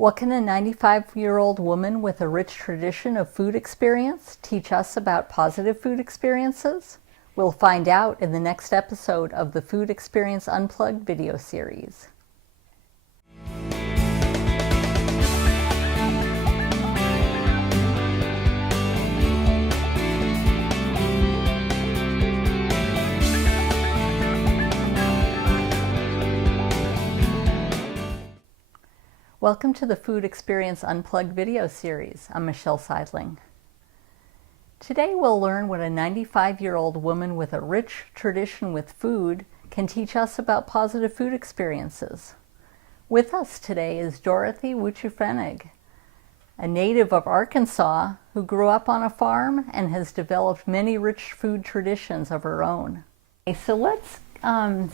What can a 95-year-old woman with a rich tradition of food experience teach us about positive food experiences? We'll find out in the next episode of the Food Experience Unplugged video series. Welcome to the Food Experience Unplugged video series. I'm Michelle Seidling. Today we'll learn what a 95-year-old woman with a rich tradition with food can teach us about positive food experiences. With us today is Dorothy Wucherpfennig, a native of Arkansas who grew up on a farm and has developed many rich food traditions of her own. So let's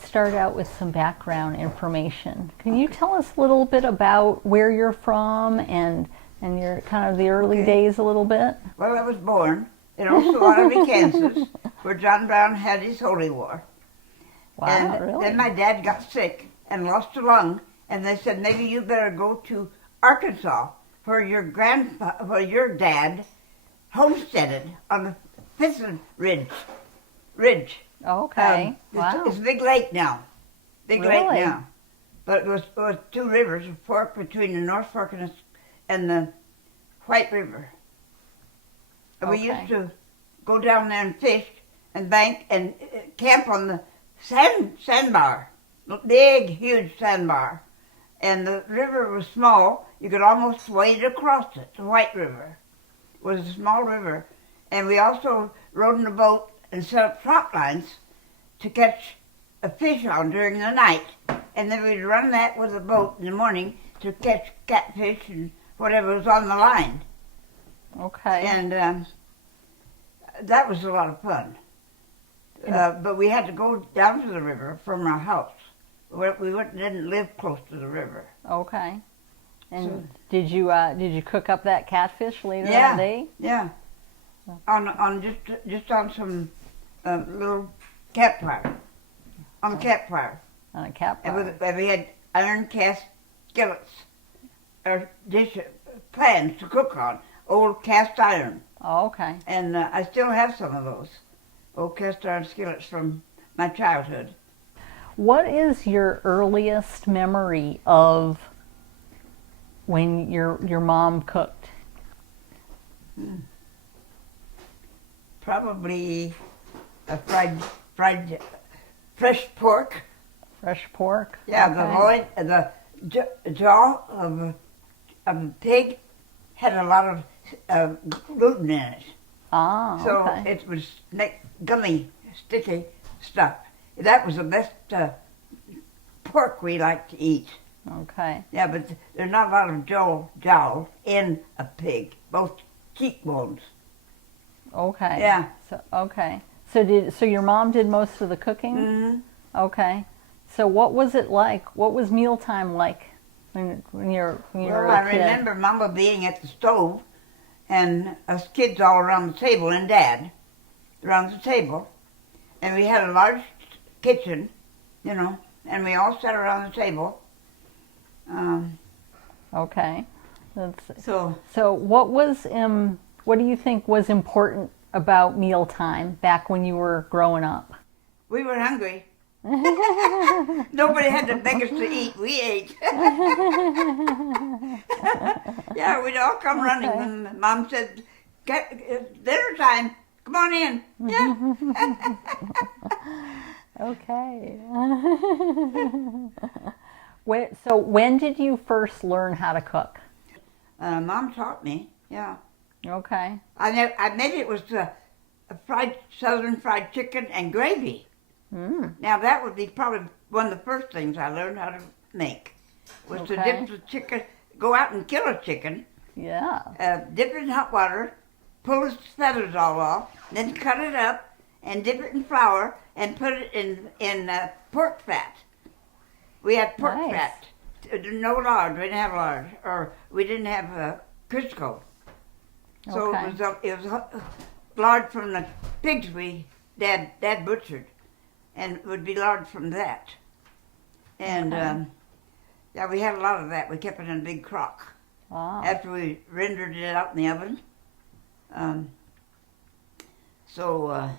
start out with some background information. Can you tell us a little bit about where you're from and your kind of the early days a little bit? Well, I was born in Osawatomie, Kansas, where John Brown had his holy war. Wow, and really? Then my dad got sick and lost a lung, and they said maybe you better go to Arkansas, where your dad homesteaded on the Piston Ridge. Okay. Wow. It's a big lake now. Big lake Really? now. But it was two rivers, a fork between the North Fork and the White River. And we used to go down there and fish and bank and camp on the sandbar. Big, huge sandbar. And the river was small. You could almost wade across it. The White River was a small river. And we also rode in a boat and set up trot lines to catch a fish on during the night. And then we'd run that with a boat in the morning to catch catfish and whatever was on the line. Okay. And that was a lot of fun. But we had to go down to the river from our house. Didn't live close to the river. Okay. And did you cook up that catfish later that day? Yeah. On just on some little campfire. On a campfire. On a campfire. And we had iron cast skillets or pans to cook on. Old cast iron. Oh, okay. And I still have some of those old cast iron skillets from my childhood. What is your earliest memory of when your mom cooked? Probably a fried fresh pork. Fresh pork? Yeah, Okay. the jaw of a pig had a lot of gluten in it. Ah, So okay. it was gummy, sticky stuff. That was the best pork we liked to eat. Okay. Yeah, but there's not a lot of jowl in a pig, both cheekbones. Okay. Yeah. So your mom did most of the cooking? Mm-hmm. Okay. So what was it like? What was mealtime like when you were Well, a I kid? remember Mama being at the stove and us kids all around the table and Dad around the table. And we had a large kitchen, and we all sat around the table. Okay. So What do you think was important about mealtime back when you were growing up? we were hungry. Nobody had to beg us to eat. We ate. Yeah, we'd all come running when Mom said, dinner time, come on in. Yeah. Okay. So when did you first learn how to cook? Mom taught me, yeah. Okay. I made it with a southern fried chicken and gravy. Mm. Now that would be probably one of the first things I learned how to make, was to dip the chicken, go out and kill a chicken, Yeah. dip it in hot water, pull its feathers all off, then cut it up and dip it in flour and put it in pork fat. We had pork Nice. fat, no lard. We didn't have lard, or we didn't have Crisco. So Okay. it was lard from the pigs Dad butchered, and it would be lard from that. And Okay. yeah, we had a lot of that. We kept it in a big crock. Wow. after we rendered it out in the oven. So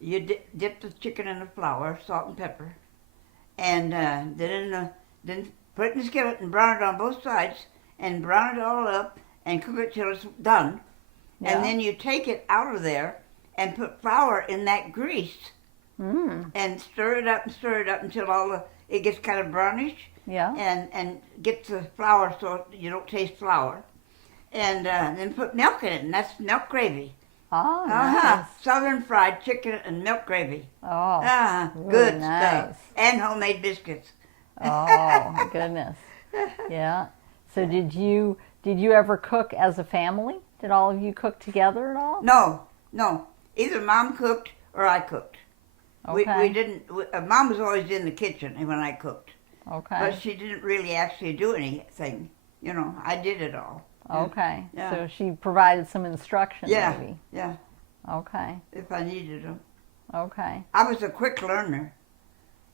you dip the chicken in the flour, salt and pepper, and then put it in the skillet and brown it on both sides, and brown it all up and cook it till it's done. Yeah. And then you take it out of there and put flour in that grease and stir it up until it gets kind of brownish. Yeah. And get the flour so you don't taste flour. And then put milk in it, and that's milk gravy. Oh, nice. Southern fried chicken and milk gravy. Oh, Good nice stuff. And homemade biscuits. Oh, my goodness. Yeah. So did you ever cook as a family? Did all of you cook together at all? No. Either Mom cooked or I cooked. Okay. We didn't. Mom was always in the kitchen when I cooked. Okay. But she didn't really actually do anything. You know, I did it all. Okay. Yeah. So she provided some instruction, maybe. Yeah. Okay. If I needed them. Okay. I was a quick learner,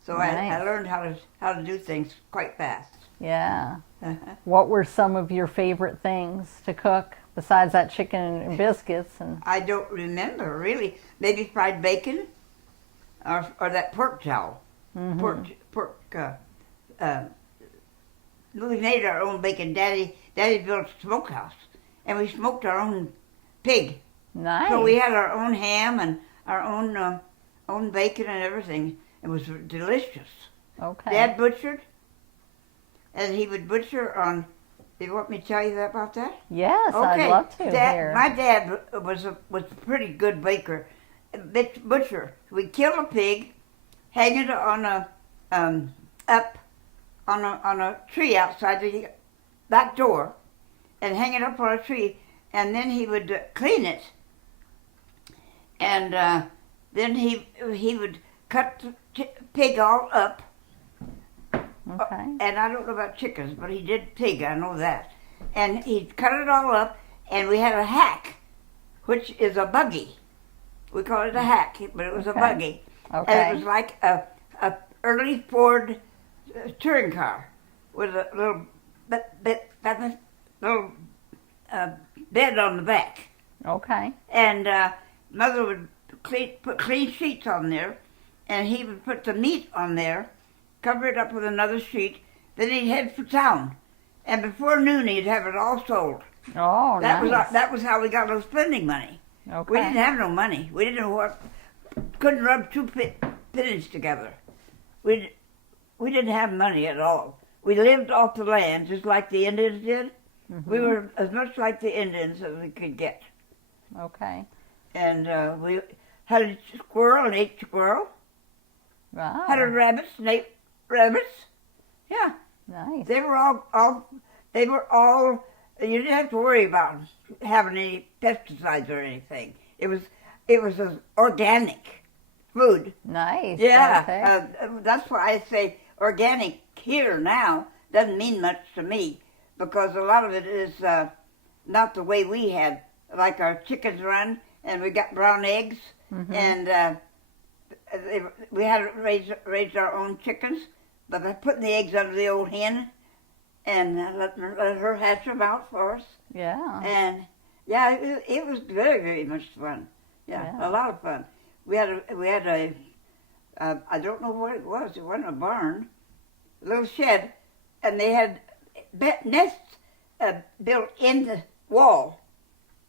so Nice. I learned how to do things quite fast. Yeah. What were some of your favorite things to cook besides that chicken and biscuits? And I don't remember really. Maybe fried bacon, or that pork jowl. Pork. We made our own bacon. Daddy built a smokehouse, and we smoked our own pig. nice. So we had our own ham and our own bacon and everything. It was delicious. Okay. Dad butchered, and he would butcher on. Do you want me to tell you about that? Yes, Okay. I'd love to hear. My dad was a pretty good baker, butcher. We'd kill a pig, hang it on up on a tree outside the back door, and hang it up on a tree, and then he would clean it, and then he would cut the pig all up. Okay. And I don't know about chickens, but he did pig, I know that. And he'd cut it all up, and we had a hack, which is a buggy. We call it a hack, but it was a buggy. Okay. And it was like a early Ford touring car with a little bed on the back. Okay. And Mother would put clean sheets on there, and he would put the meat on there, cover it up with another sheet, then he'd head for town. And before noon, he'd have it all sold. Oh, nice. That was how we got our spending money. Okay. We didn't have no money. We didn't know what, couldn't rub two pennies together. We didn't have money at all. We lived off the land just like the Indians did. We were as much like the Indians as we could get. Okay. And we had a squirrel and ate squirrel. Wow. Had a rabbits and ate rabbits. Yeah. Nice. They were all, you didn't have to worry about having any pesticides or anything. It was organic food. Nice. Yeah. Okay. That's why I say organic here now doesn't mean much to me, because a lot of it is not the way we had, like our chickens run, and we got brown eggs, and we had to raise our own chickens, but by putting the eggs under the old hen and let her hatch them out for us. Yeah. And yeah, it was very, very much fun. Yeah, Yeah. a lot of fun. We had a I don't know what it was. It wasn't a barn, a little shed, and they had nests built in the wall,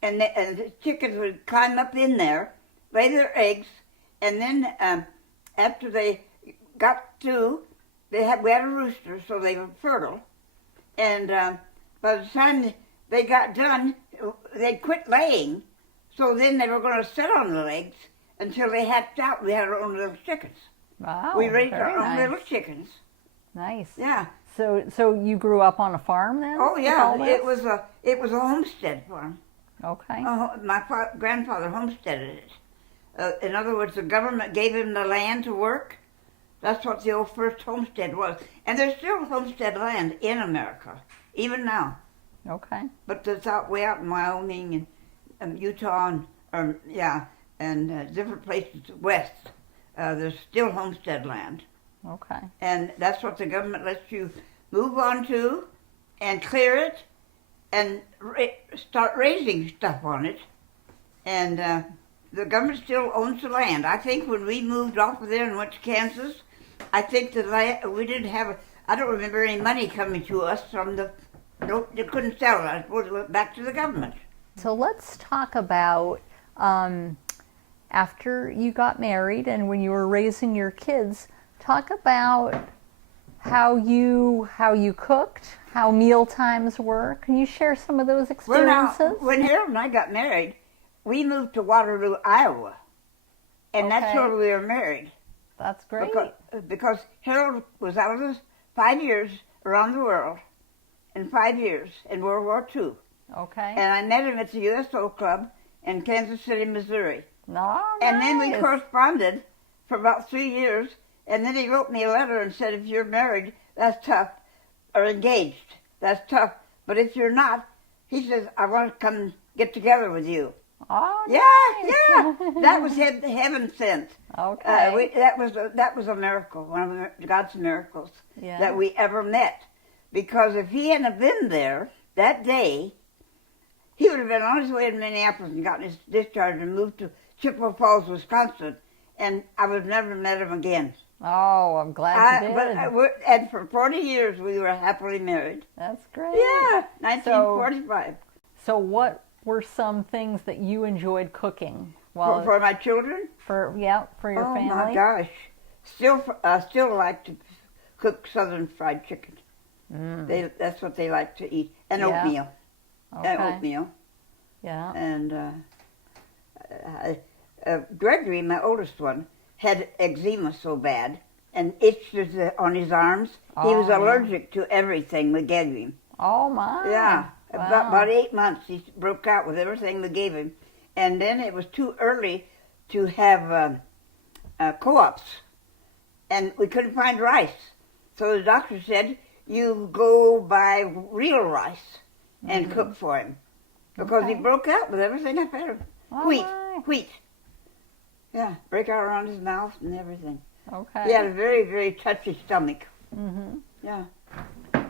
and the chickens would climb up in there, lay their eggs, and then after they got to, we had a rooster, so they were fertile, and by the time they got done, they quit laying, so then they were going to sit on the eggs until they hatched out. We had our own little chickens. Wow. We raised very our own nice. little chickens. Nice. Yeah. So you grew up on a farm then? Oh with yeah. all this? It was a homestead farm. Okay. My grandfather homesteaded it. In other words, the government gave him the land to work. That's what the old first homestead was. And there's still homestead land in America, even now. Okay. But it's way out in Wyoming and Utah and different places west. There's still homestead land. Okay. And that's what the government lets you move on to and clear it and start raising stuff on it. And the government still owns the land. I think when we moved off of there and went to Kansas, I think the land, we didn't have, I don't remember any money coming to us from the, no, they couldn't sell it. It went back to the government. So let's talk about after you got married and when you were raising your kids, talk about how you cooked, how meal times were. Can you share some of those experiences? Well, now, when Harold and I got married, we moved to Waterloo, Iowa, and that's where we were married. That's great. Because Harold was out of his 5 years around the world, in 5 years in World War II. Okay. And I met him at the USO Club in Kansas City, Missouri. Oh, and nice. then we corresponded for about 3 years, and then he wrote me a letter and said, if you're married, that's tough, or engaged, that's tough. But if you're not, he says, I want to come get together with you. Oh, yeah, nice. yeah. That was heaven sent. Okay. That was a miracle, one of God's miracles Yeah. that we ever met. Because if he hadn't been there that day, he would have been on his way to Minneapolis and gotten his discharge and moved to Chippewa Falls, Wisconsin, and I would have never met him again. Oh, I'm glad you did. And for 40 years we were happily married. That's great. Yeah, 1945. So what were some things that you enjoyed cooking? For my children? For your family? Oh my gosh. Still like to cook Southern fried chicken. That's what they like to eat. And oatmeal. Okay. And oatmeal. Yeah. And Gregory, my oldest one, had eczema so bad and itched on his arms. He was allergic to everything we gave him. Oh my. Yeah. Wow. About 8 months he broke out with everything we gave him. And then it was too early to have co-ops. And we couldn't find rice. So the doctor said, you go buy real rice and cook for him. Because he broke out with everything I fed him. Wheat. Yeah, break out around his mouth and everything. Okay. He had a very, very touchy stomach. Mm-hmm. Yeah.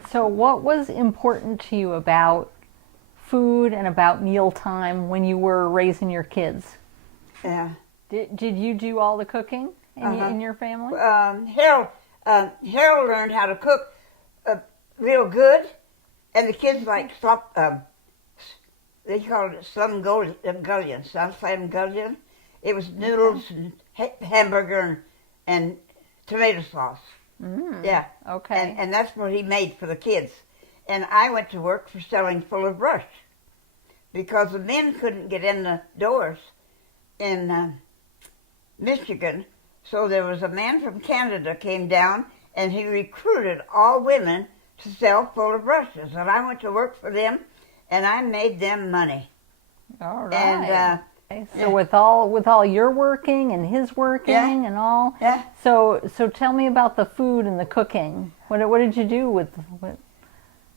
So what was important to you about food and about mealtime when you were raising your kids? Yeah. Did you do all the cooking in your family? Harold learned how to cook real good, and the kids like they called it slumgullion. It was noodles and hamburger and tomato sauce. Yeah. Okay. And that's what he made for the kids. And I went to work for selling Fuller Brush because the men couldn't get in the doors in Michigan. So there was a man from Canada came down and he recruited all women to sell Fuller Brushes. And I went to work for them and I made them money. All right. And so with all your working and his working and all. Yeah. So tell me about the food and the cooking. What did you do with?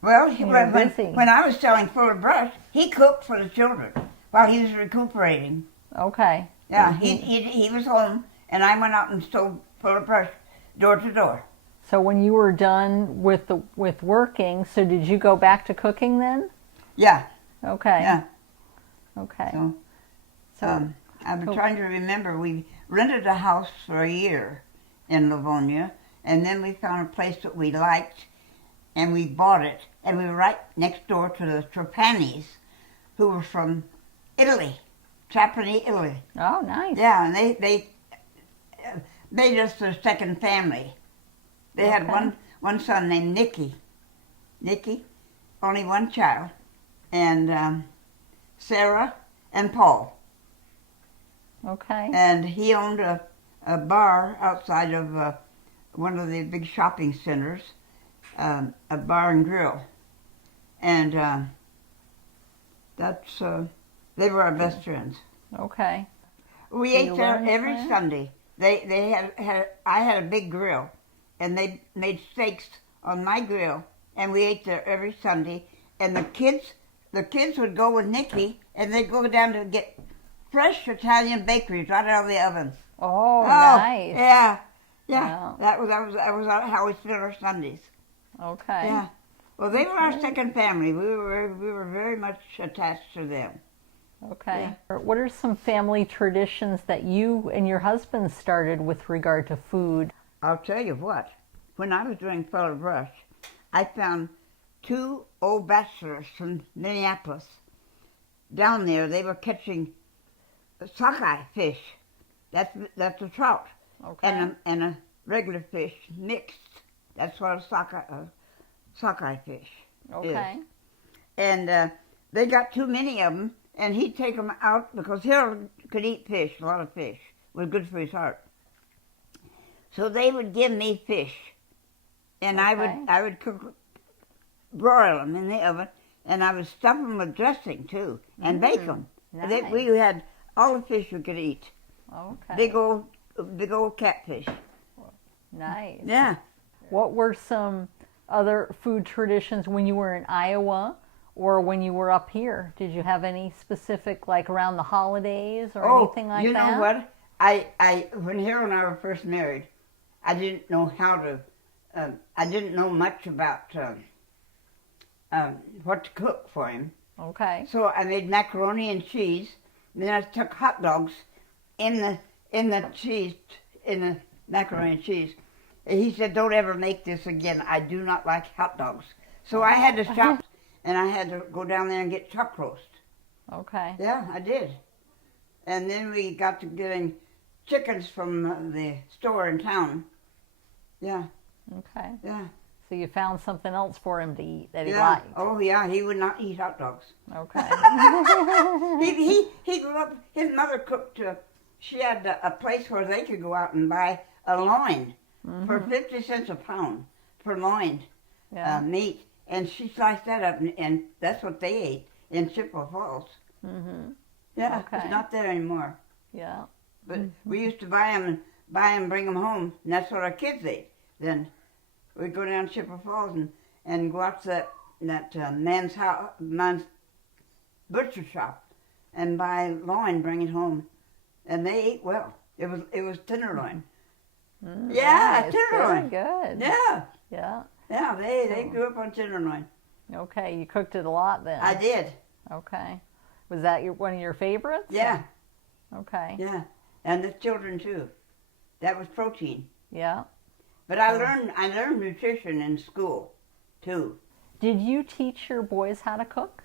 Well, when I was selling Fuller Brush, he cooked for the children while he was recuperating. Okay. Yeah, he was home, and I went out and sold Fuller Brush door to door. So when you were done with working, so did you go back to cooking then? Yeah. Okay. Yeah. Okay. So I'm trying to remember. We rented a house for a year in Livonia, and then we found a place that we liked, and we bought it. And we were right next door to the Trapanis, who were from Italy, Trapani, Italy. Oh, nice. Yeah, and they made us their second family. They had one son named Nicky, only one child, and Sarah and Paul. Okay. And he owned a bar outside of one of the big shopping centers, a bar and grill. And they were our best friends. Okay. We ate there every Sunday. I had a big grill, and they made steaks on my grill, and we ate there every Sunday. And the kids would go with Nicky, and they'd go down to get fresh Italian bakeries right out of the oven. Oh, nice. Yeah. Wow. That was how we spent our Sundays. Okay. Yeah. Well, they were our second family. We were very much attached to them. Okay. Yeah. What are some family traditions that you and your husband started with regard to food? I'll tell you what. When I was doing Fellow Brush, I found 2 old bachelors from Minneapolis. Down there, they were catching sockeye fish. That's a trout. Okay. And a regular fish mixed. That's what a sockeye fish Okay. is. And they got too many of them, and he'd take them out because Harold could eat fish, a lot of fish. It was good for his heart. So they would give me fish, and Okay. I would broil them in the oven, and I would stuff them with dressing too, and bake them. Nice. We had all the fish we could eat. Okay. Big old catfish. Nice. Yeah. What were some other food traditions when you were in Iowa or when you were up here? Did you have any specific, like around the holidays or anything like that? You know what? When Harold and I were first married, I didn't know how to. I didn't know much about what to cook for him. Okay. So I made macaroni and cheese. And then I took hot dogs in the cheese, in the macaroni and cheese. And he said, "Don't ever make this again. I do not like hot dogs." So I had to shop, and I had to go down there and get chuck roast. Okay. Yeah, I did. And then we got to getting chickens from the store in town. Yeah. Okay. Yeah. So you found something else for him to eat that he Yeah. liked. Oh, yeah. He would not eat hot dogs. Okay. He grew up. His mother cooked. She had a place where they could go out and buy a loin for 50 cents a pound for loin meat, and she sliced that up, and that's what they ate in Chippewa Falls. Yeah, Okay. it's not there anymore. Yeah. But we used to buy them, bring them home, and that's what our kids ate. Then we'd go down to Chippewa Falls and go out to that man's butcher shop and buy loin, bring it home, and they ate well. It was tenderloin. Yeah, Nice. tenderloin. Very good. Yeah, Yeah. yeah. They grew up on tenderloin. Okay. You cooked it a lot then. I did. Okay. Was that one of your favorites? Yeah, Okay. yeah, and the children too. That was protein. Yeah. But I learned nutrition in school too. Did you teach your boys how to cook?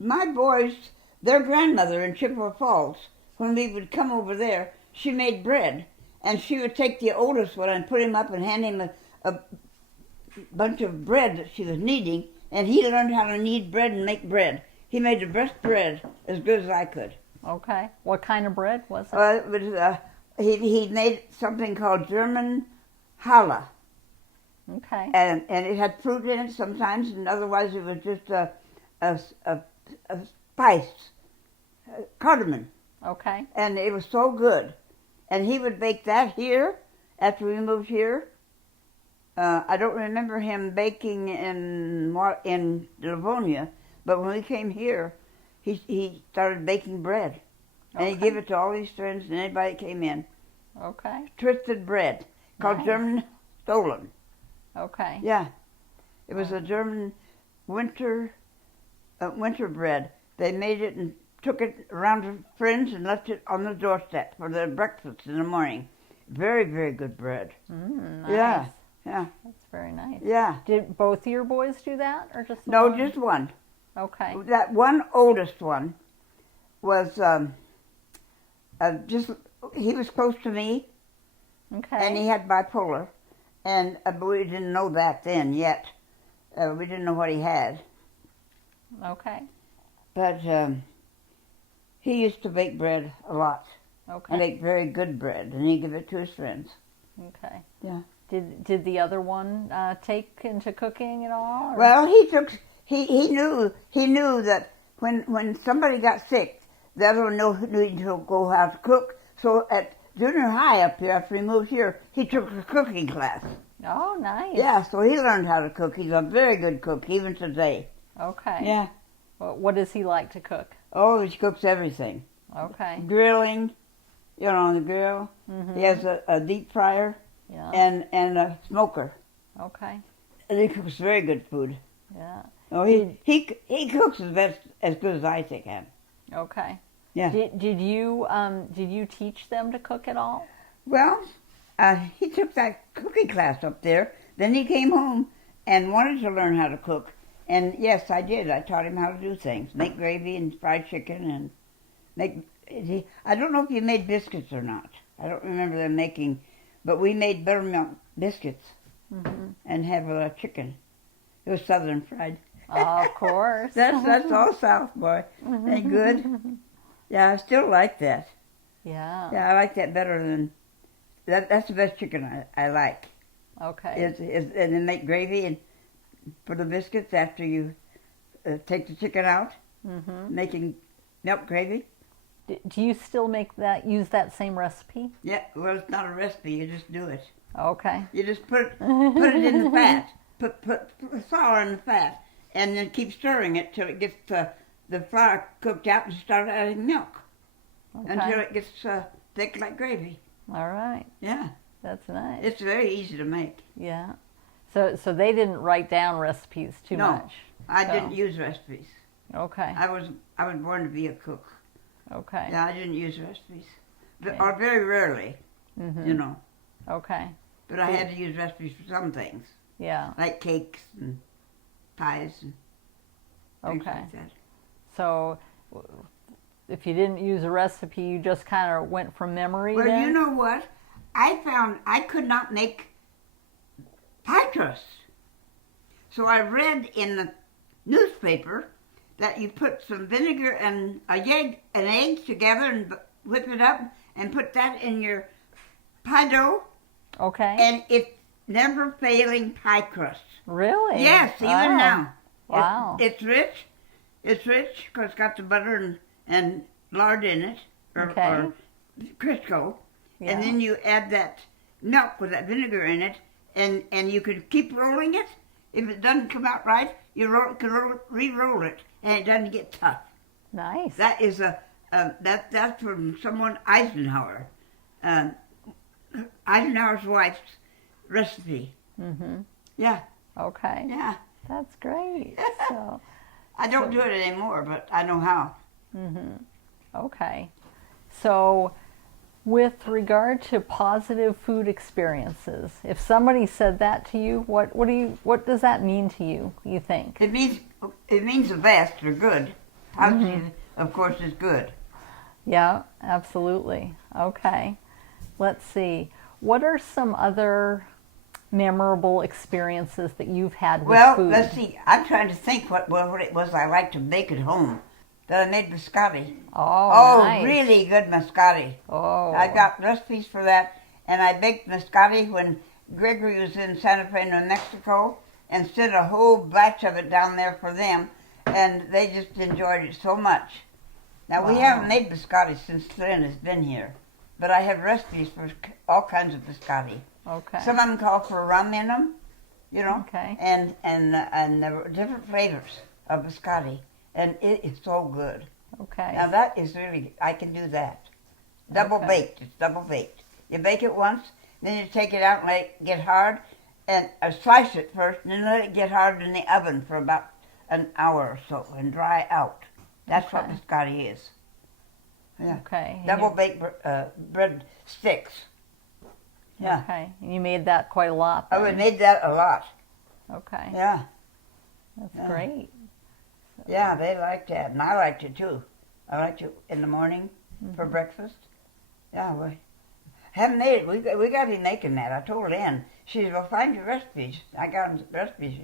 My boys, their grandmother in Chippewa Falls, when we would come over there, she made bread, and she would take the oldest one and put him up and hand him a bunch of bread that she was kneading, and he learned how to knead bread and make bread. He made the best bread as good as I could. Okay. What kind of bread was it? It was, he made something called German challah, Okay. and it had fruit in it sometimes, and otherwise it was just a spice, cardamom. Okay. And it was so good. And he would bake that here after we moved here. I don't remember him baking in Livonia, but when we came here, he started baking bread. And he gave it to all his friends and anybody that came in. Okay. Twisted bread, called Nice. German Stollen. Okay. Yeah. It was a German winter bread. They made it and took it around to friends and left it on the doorstep for their breakfast in the morning. Very, very good bread. Nice. Yeah, yeah, That's very nice. yeah. Did both of your boys do that, or just the No, one? just one. Okay. That one oldest one was he was close to me, Okay. and he had bipolar, and but we didn't know that then yet. We didn't know what he had. Okay. But he used to bake bread a lot. Okay. And make very good bread, and he'd give it to his friends. Okay. Yeah. Did the other one take into cooking at all? Or? Well, he knew that when somebody got sick, the other one knew to go how to cook. So at junior high up here, after he moved here, he took a cooking class. Oh, nice. Yeah, so he learned how to cook. He's a very good cook, even today. Okay. Yeah. Well, what does he like to cook? Oh, he cooks everything. Okay. Grilling, on the grill. Mm-hmm. He has a deep fryer Yeah. and a smoker. Okay. And he cooks very good food. Yeah. Oh, he cooks as good as I can. Okay. Yeah. Did you teach them to cook at all? Well, he took that cooking class up there. Then he came home and wanted to learn how to cook. And yes, I did. I taught him how to do things. Make gravy and fried chicken and I don't know if you made biscuits or not. I don't remember them making, but we made buttermilk biscuits and have chicken. It was Southern fried. Oh, of course. That's all South, boy. Ain't good? Yeah, I still like that. Yeah. Yeah, I like that better than that's the best chicken I like. Okay. And then make gravy and for the biscuits after you take the chicken out, making milk gravy. Do you still use that same recipe? Yeah, well, it's not a recipe. You just do it. Okay. You just put it in the fat. Put flour in the fat, and then keep stirring it till it gets the flour cooked out, and start adding milk until it gets thick like gravy. All right. Yeah. That's nice. It's very easy to make. Yeah. So they didn't write down recipes too much. No, I didn't use recipes. Okay. I was born to be a cook. Okay. Yeah, I didn't use recipes, or very rarely, you know. Okay. But I had to use recipes for some things. Yeah. Like cakes and pies and things like that. So if you didn't use a recipe, you just kind of went from memory Well, then? you know what? I found I could not make pie crust. So I read in the newspaper that you put some vinegar and an egg together and whip it up and put that in your pie dough. Okay. And it's never failing pie crust. Really? Yes, even now. Wow. It's rich. It's rich because it's got the butter and lard in it, or Crisco. Yeah. And then you add that milk with that vinegar in it, and you can keep rolling it. If it doesn't come out right, you can re-roll it, and it doesn't get tough. Nice. That is that's from someone Eisenhower, Eisenhower's wife's recipe. Yeah. Okay. Yeah. That's great. So I don't do it anymore, but I know how. okay. So with regard to positive food experiences, if somebody said that to you, what does that mean to you, you think? It means the best or good. Positive, of course, is good. Yeah, absolutely. Okay. Let's see. What are some other memorable experiences that you've had with food? Well, let's see. I'm trying to think what it was I like to bake at home. That I made biscotti. Oh, nice. Really good biscotti. Oh. I got recipes for that, and I baked biscotti when Gregory was in Santa Fe, New Mexico, and sent a whole batch of it down there for them, and they just enjoyed it so much. Now, we haven't made biscotti since Lynn has been here, but I have recipes for all kinds of biscotti. Okay. Some of them call for rum in them, you know, Okay. and there were different flavors of biscotti, and it is so good. Okay. Now that is really, I can do that. Double baked, it's double baked. You bake it once, then you take it out and let it get hard, and slice it first, and then let it get hard in the oven for about an hour or so, and dry out. That's what biscotti is. Yeah. Okay. Double baked bread sticks. Yeah. Okay. And you made that quite a lot then. Oh, we made that a lot. Okay. Yeah. That's great. Yeah, they liked that, and I liked it too. I liked it in the morning for breakfast. Yeah, we haven't made it. We got to be making that. I told Ann. She said, "Well, find your recipes." I got recipes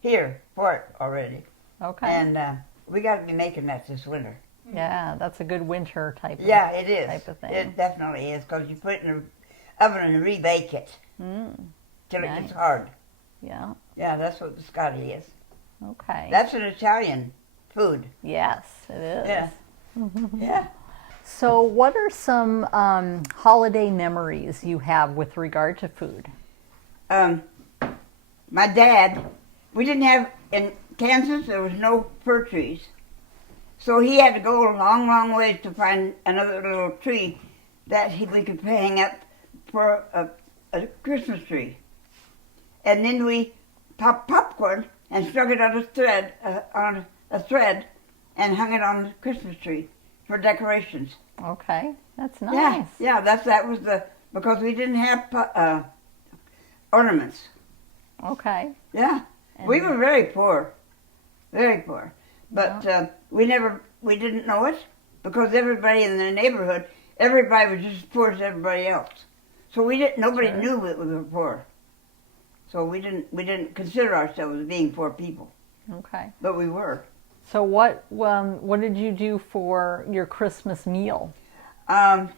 here for it already. Okay. And we got to be making that this winter. Yeah, that's a good winter type. Yeah, it is. Type of thing. It definitely is, because you put it in the oven and rebake it till it gets hard. Yeah. Yeah, that's what biscotti is. Okay. That's an Italian food. Yes, it is. Yeah. Yeah. So what are some holiday memories you have with regard to food? My dad, we didn't have, in Kansas, there was no fir trees. So he had to go a long, long ways to find another little tree that we could hang up for a Christmas tree. And then we popcorn and stuck it on a thread, and hung it on the Christmas tree for decorations. Okay, that's nice. Yeah. That was because we didn't have ornaments. Okay. Yeah, and we were very poor, but we didn't know it because everybody in the neighborhood, everybody was just as poor as everybody else. So nobody knew that we were poor. So we didn't consider ourselves as being poor people. Okay. But we were. So what did you do for your Christmas meal? Oh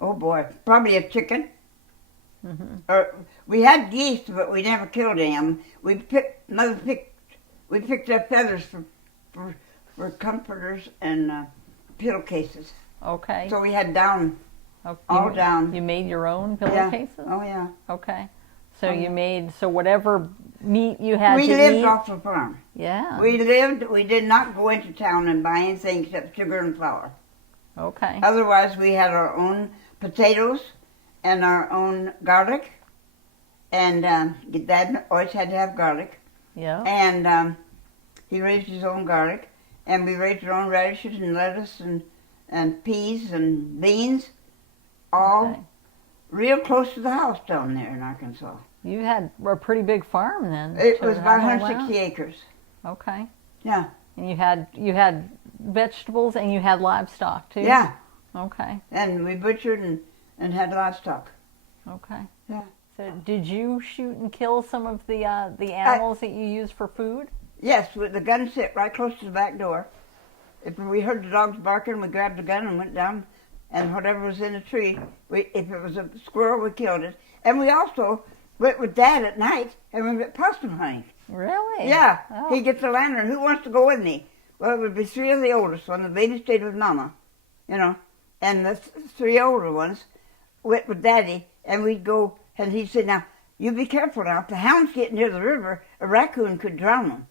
boy, probably a chicken. Or we had geese, but we never killed them. We picked up feathers for comforters and pillowcases. Okay. So we had down, all down. You made your own pillowcases? Yeah. Oh yeah. Okay. So you made, whatever meat you had to eat. We lived off the farm. Yeah. We did not go into town and buy anything except sugar and flour. Okay. Otherwise, we had our own potatoes and our own garlic. And Dad always had to have garlic. Yeah. And he raised his own garlic. And we raised our own radishes and lettuce and peas and beans. All real close to the house down there in Arkansas. You had a pretty big farm then. It was about 160 acres. Okay. Yeah. And you had vegetables and you had livestock too? Yeah. Okay. And we butchered and had livestock. Okay. Yeah. So did you shoot and kill some of the animals that you used for food? Yes, with the gun sit right close to the back door. If we heard the dogs barking, we grabbed the gun and went down, and whatever was in the tree, if it was a squirrel, we killed it. And we also went with Dad at night and we went possum hunting. Really? Yeah. Oh. He gets a lantern. Who wants to go with me? Well, it would be three of the oldest ones. The baby stayed with Mama, and the three older ones went with Daddy, and we'd go, and he'd say, now, you be careful now. If the hounds get near the river, a raccoon could drown them.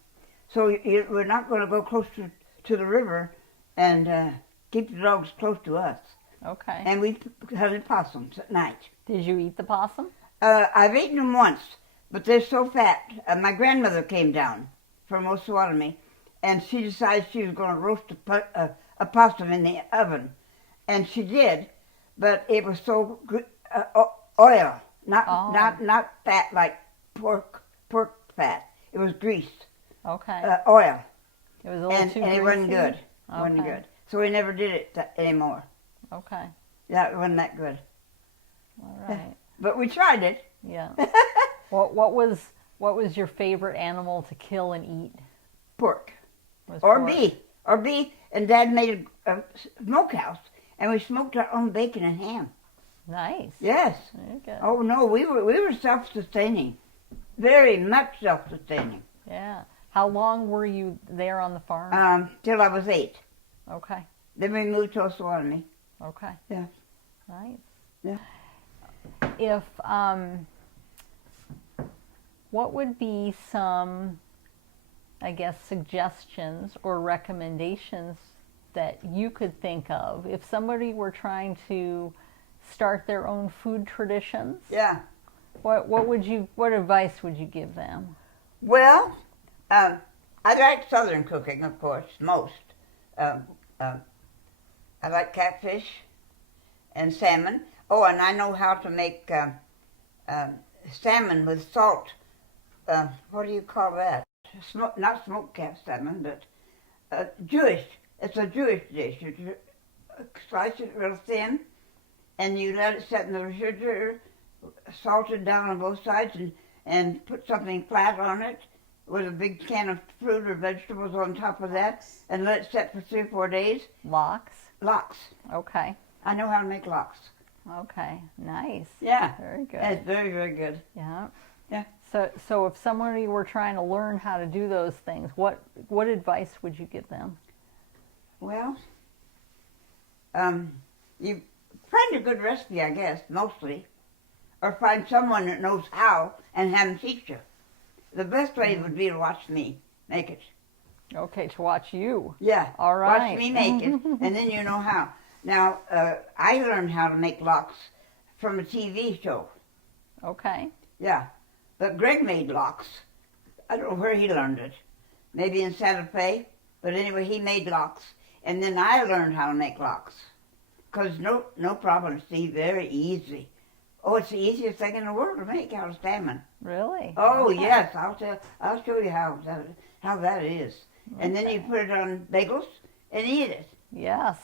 So we're not going to go close to the river and keep the dogs close to us. Okay. And we hunted possums at night. Did you eat the possum? I've eaten them once, but they're so fat. My grandmother came down from Osawatomie, and she decided she was going to roast a possum in the oven. And she did, but it was so oil, not fat like pork fat. It was grease. Okay. Oil. It was a little too and it wasn't greasy? good. It wasn't good. So we never did it anymore. Okay. Yeah, it wasn't that good. All right. But we tried it. Yeah. What was your favorite animal to kill and eat? Pork. Or beef. And Dad made a smokehouse, and we smoked our own bacon and ham. Nice. Yes. Okay. Oh no, we were self-sustaining. Very much self-sustaining. Yeah. How long were you there on the farm? Till I was 8. Okay. Then we moved to Osawatomie. Okay. Yeah. Nice. Yeah. If what would be some, I guess, suggestions or recommendations that you could think of if somebody were trying to start their own food traditions? Yeah. What advice would you give them? Well, I like Southern cooking, of course, most. I like catfish and salmon. Oh, and I know how to make salmon with salt. What do you call that? Not smoked salmon, but Jewish. It's a Jewish dish. You slice it real thin, and you let it set in the refrigerator, salted down on both sides, and put something flat on it with a big can of fruit or vegetables on top of that, and let it set for 3 or 4 days. Lox? Lox. Okay. I know how to make lox. Okay. Nice. Yeah. Very good. It's very, very good. Yeah. Yeah. So if somebody were trying to learn how to do those things, what advice would you give them? Well, you find a good recipe, I guess, mostly, or find someone that knows how and have them teach you. The best way would be to watch me make it. Okay, to watch you. Yeah. All right. Watch me make it, and then you know how. Now, I learned how to make lox from a TV show. Okay. Yeah. But Greg made lox I don't know where he learned it. Maybe in Santa Fe. But anyway, he made locks. And then I learned how to make locks. Because no problem, Steve, very easy. Oh, it's the easiest thing in the world to make out of salmon. Really? Oh, Okay. yes, I'll show you how that is. Okay. And then you put it on bagels and eat it. Yes.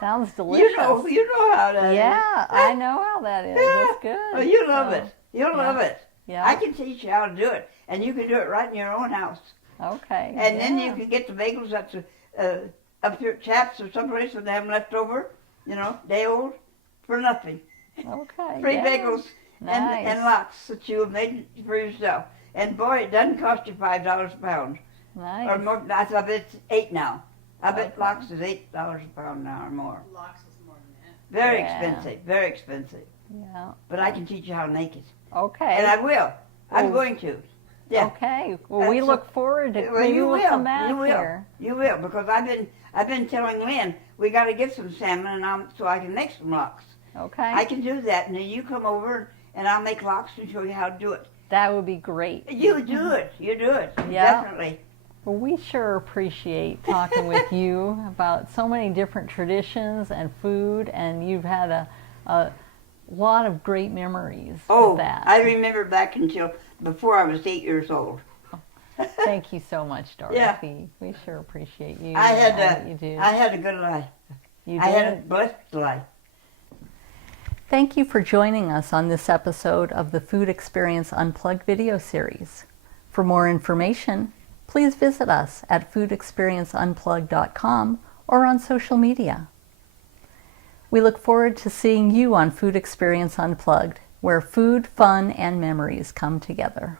Sounds delicious. You know how that is. Yeah, I know how that is. That's good. Oh, you love it. You'll love it. Yeah. I can teach you how to do it, and you can do it right in your own house. Okay. And then you can get the bagels up here at Chaps or someplace where they have them left over, day old, for nothing. Okay. Free bagels Nice. and lox that you have made for yourself. And boy, it doesn't cost you $5 a pound. Nice. Or more. I bet it's $8 now. I bet lox is $8 a pound now or more. Lox is more than that. Very expensive, very expensive. Yeah. But I can teach you how to make it. Okay. And I will. I'm going to. Yeah. Okay. Well, we look forward to maybe we'll come back here. You will, because I've been telling Lynn we got to get some salmon, and so I can make some lox. Okay. I can do that, and then you come over and I'll make lox and show you how to do it. That would be great. You do it. You do it. Yeah. Definitely. Well, we sure appreciate talking with you about so many different traditions and food, and you've had a lot of great memories with that. I remember back until before I was 8 years old. Thank you so much, Dorothy. Yeah. We sure appreciate you. I and all that you do. had a good life. You I had a did. blessed life. Thank you for joining us on this episode of the Food Experience Unplugged video series. For more information, please visit us at foodexperienceunplugged.com or on social media. We look forward to seeing you on Food Experience Unplugged, where food, fun, and memories come together.